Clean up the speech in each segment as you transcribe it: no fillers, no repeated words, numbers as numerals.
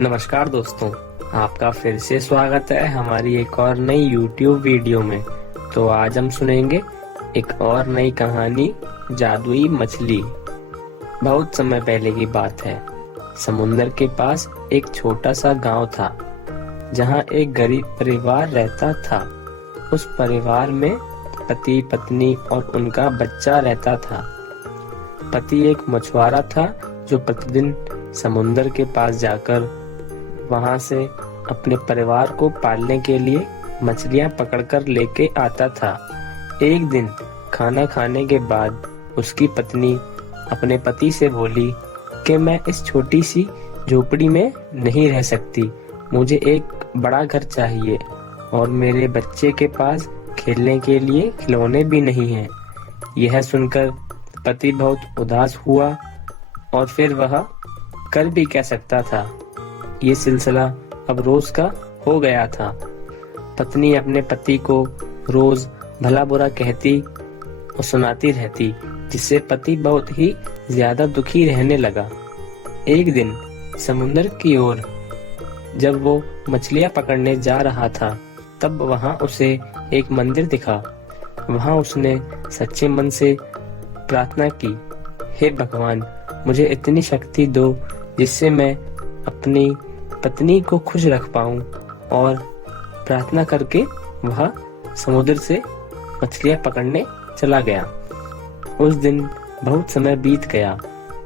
नमस्कार दोस्तों, आपका फिर से स्वागत है हमारी एक और नई YouTube वीडियो में। तो आज हम सुनेंगे एक और नई कहानी, जादुई मछली। बहुत समय पहले की बात है। समुंदर के पास एक छोटा सा गांव था, जहां एक गरीब परिवार रहता था। उस परिवार में पति, पत्नी और उनका बच्चा रहता था। पति एक मछुआरा था जो प्रतिदिन समुंदर के पास जाकर वहां से अपने परिवार को पालने के लिए मछलियां पकड़कर लेके आता था। एक दिन खाना खाने के बाद उसकी पत्नी अपने पति से बोली कि मैं इस छोटी सी झोपड़ी में नहीं रह सकती, मुझे एक बड़ा घर चाहिए और मेरे बच्चे के पास खेलने के लिए खिलौने भी नहीं हैं। यह सुनकर पति बहुत उदास हुआ और फिर वह कर भी क्या सकता था। ये सिलसिला अब रोज का हो गया था। पत्नी अपने पति को रोज भला बुरा कहती और सुनाती रहती, जिससे पति बहुत ही ज्यादा दुखी रहने लगा। एक दिन समुद्र की ओर जब वो मछलियां पकड़ने जा रहा था, तब वहां उसे एक मंदिर दिखा। वहां उसने सच्चे मन से प्रार्थना की, हे भगवान, मुझे इतनी शक्ति दो जिससे मैं अपनी पत्नी को खुश रख पाऊं। और प्रार्थना करके वह समुद्र से मछलियां पकड़ने चला गया। उस दिन बहुत समय बीत गया,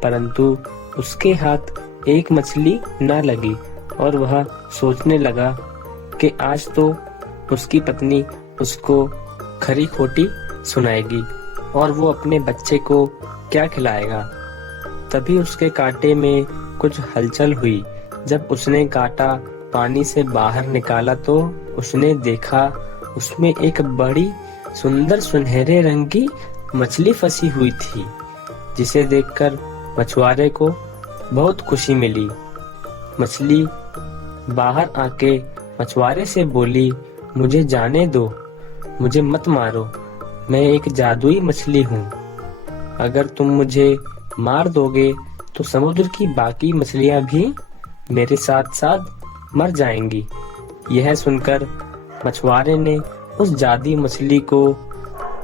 परंतु उसके हाथ एक मछली न लगी और वह सोचने लगा कि आज तो उसकी पत्नी उसको खरी खोटी सुनाएगी और वो अपने बच्चे को क्या खिलाएगा। तभी उसके कांटे में कुछ हलचल हुई। जब उसने कांटा पानी से बाहर निकाला तो उसने देखा उसमें एक बड़ी सुंदर सुनहरे रंग की मछली फंसी हुई थी, जिसे देखकर मछुआरे को बहुत खुशी मिली। मछली बाहर आके मछुआरे से बोली, मुझे जाने दो, मुझे मत मारो, मैं एक जादुई मछली हूँ। अगर तुम मुझे मार दोगे तो समुद्र की बाकी मछलियाँ भी मेरे साथ साथ मर जाएंगी। यह सुनकर मछुआरे ने उस जादुई मछली को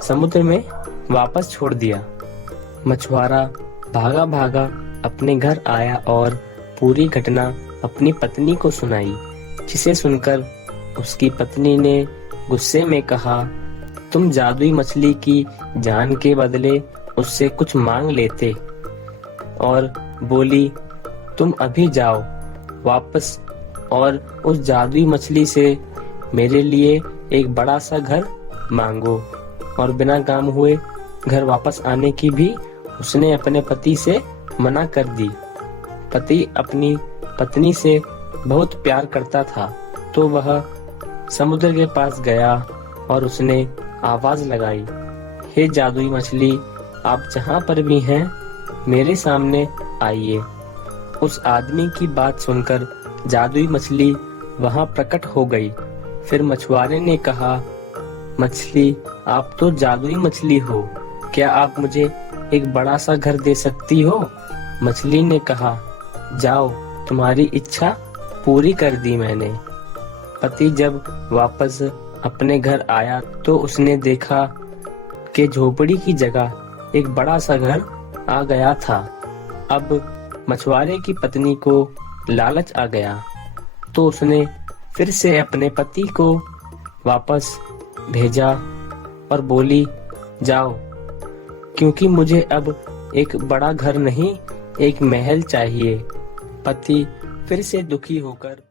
समुद्र में वापस छोड़ दिया। मछुआरा भागा भागा अपने घर आया और पूरी घटना अपनी पत्नी को सुनाई, जिसे सुनकर उसकी पत्नी ने गुस्से में कहा, तुम जादुई मछली की जान के बदले उससे कुछ मांग लेते। और बोली, तुम अभी जाओ वापस और उस जादुई मछली से मेरे लिए एक बड़ा सा घर मांगो। और बिना काम हुए घर वापस आने की भी उसने अपने पति से मना कर दी। पति अपनी पत्नी से बहुत प्यार करता था, तो वह समुद्र के पास गया और उसने आवाज लगाई, हे जादुई मछली, आप जहाँ पर भी हैं मेरे सामने आइए। उस आदमी की बात सुनकर जादुई मछली वहां प्रकट हो गई। फिर मछुआरे ने कहा, मछली, आप तो जादुई मछली हो, क्या आप मुझे एक बड़ा सा घर दे सकती हो? मछली ने कहा, जाओ, तुम्हारी इच्छा पूरी कर दी मैंने। पति जब वापस अपने घर आया तो उसने देखा कि झोपड़ी की जगह एक बड़ा सा घर आ गया था। अब मछुआरे की पत्नी को लालच आ गया, तो उसने फिर से अपने पति को वापस भेजा और बोली, जाओ, क्योंकि मुझे अब एक बड़ा घर नहीं, एक महल चाहिए। पति फिर से दुखी होकर